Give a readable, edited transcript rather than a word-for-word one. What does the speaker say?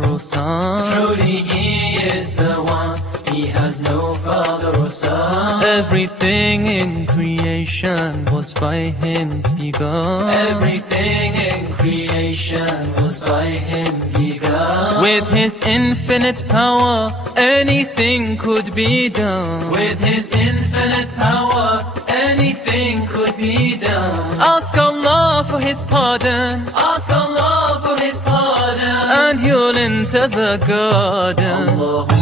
father or son. Truly He is the one, He has no father or son. Everything in creation was by Him begun. Everything in creation was by Him begun. With His infinite power, anything could be done. With His infinite power, anything could be done. Ask Allah for His pardon, Ask Allah for His pardon, and you'll enter the garden. Allah